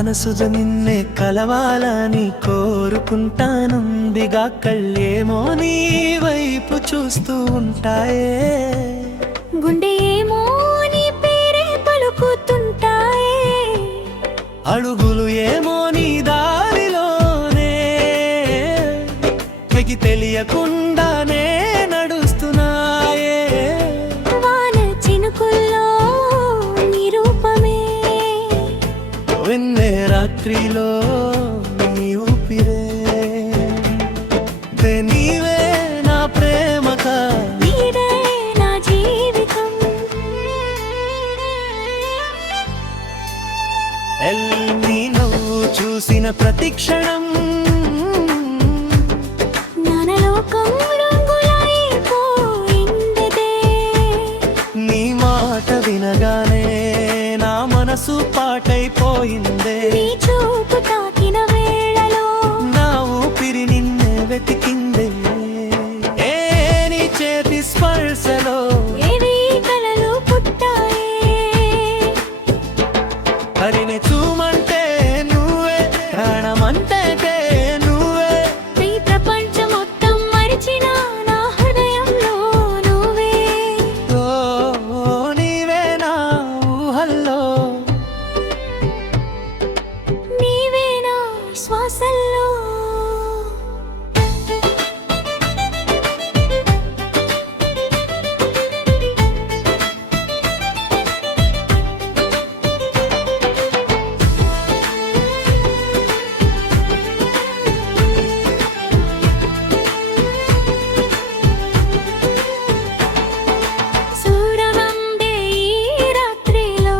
మనసుజ నిన్నే కలవాలని కోరుకుంటానుందిగా కళ్ళేమో నీ వైపు చూస్తూ ఉంటాయే గుండె ఏమో నీ పేరే పలుకుతుంటాయే అడుగులు ఏమో నీ దారిలోనే మీకు తెలియకుండానే నడుస్తున్నాయే వాన చినుకుల్లో నీ రూపమే వెన్నె రాత్రిలో నీ ఊపిరే నీవే నా ప్రేమక నీడే నా జీవితం నీ నువ్వు చూసిన ప్రతి క్షణం జ్ఞానలోకం రంగులైపోయిందే నీ మాట వినగానే నా మనసు పాటైపోయిందే నీ చూపు తాకిన వేళలో నా ఊపిరి నిన్నే వెతికిందే ఏ నీ చేతి స్పర్శలో ఏవి కలలు పుట్టాయే హరిని చూమంటే నువ్వే ప్రాణమంటే నువ్వే ఈ ప్రపంచం మొత్తం మరిచిన నా హృదయంలో నువ్వే ఓ నీవే నా ఊహల్లో నీవే నా శ్వాసల్లో చూడమందే ఈ రాత్రిలో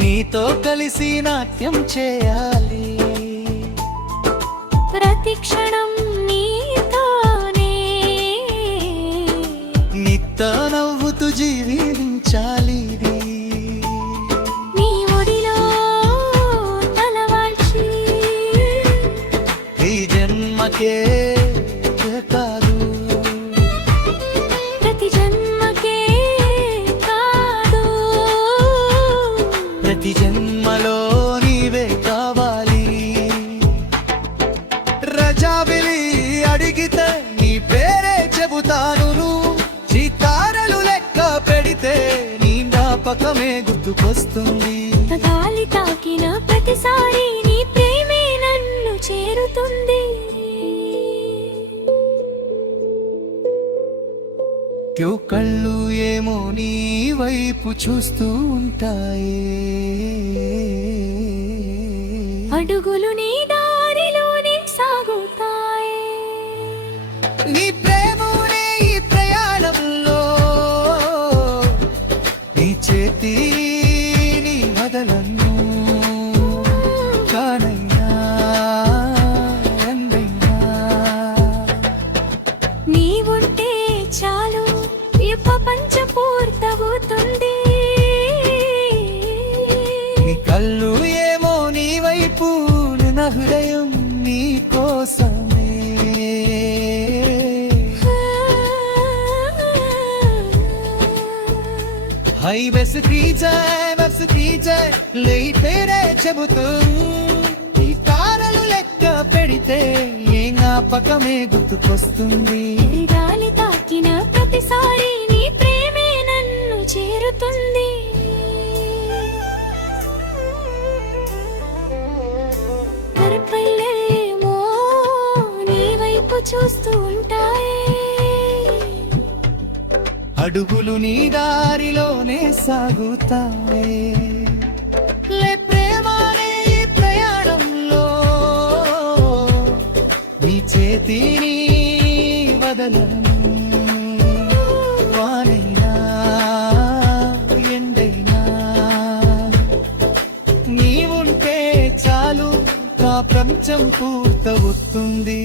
నీతో కలిసి నాట్యం చేయాలి ప్రతి క్షణం నీతోనే నీతో నవ్వుతూ జీవించాలి నీ ఒడిలో తలవాల్చి ఈ జన్మకే కాదు ప్రతి జన్మకే కాదు ప్రతి జన్మలో నీవే కావాలి రజావిలి అడిగితే నీ పేరే చెబుతాను చితారలు లెక్క పెడితే నీ జ్ఞాపకమే గుర్తుకొస్తుంది గాలి తాకిన ప్రతిసారి నీ ప్రేమే నన్ను చేరుతుంది కళ్ళు ఏమో నీ వైపు చూస్తూ ఉంటాయే అడుగులు నీ దారిలోనే సాగుతాయే నీ ప్రేమనే ఈ ప్రయాణంలో నీ చేతి నీ వదలను కానైనా ఎందైనా నీవుంటే చాలు ఈ ప్రపంచం పూర్తవుతుంది నీ కళ్ళు ఏమో నీ వైపు నా హృదయం నీ కోసమే హై బెస్ క్రీచే లే పేరే చెబుతూ ఈ తారలు లెక్క పెడితే ఏ జ్ఞాపకమే గుర్తుకొస్తుంది గాలి తాకిన ప్రతిసారి నీ ప్రేమే నన్ను చేరుతుంది కరుపల్లెమో నీ వైపు చూస్తూ ఉంటాయే అడుగులు నీ దారిలోనే సాగుతాయే లే ప్రేమనే ఈ ప్రయాణంలో నీ చేతిని వదలను వానైనా ఎండైనా నీవుంటే చాలు నా ప్రపంచం పూర్తవుతుంది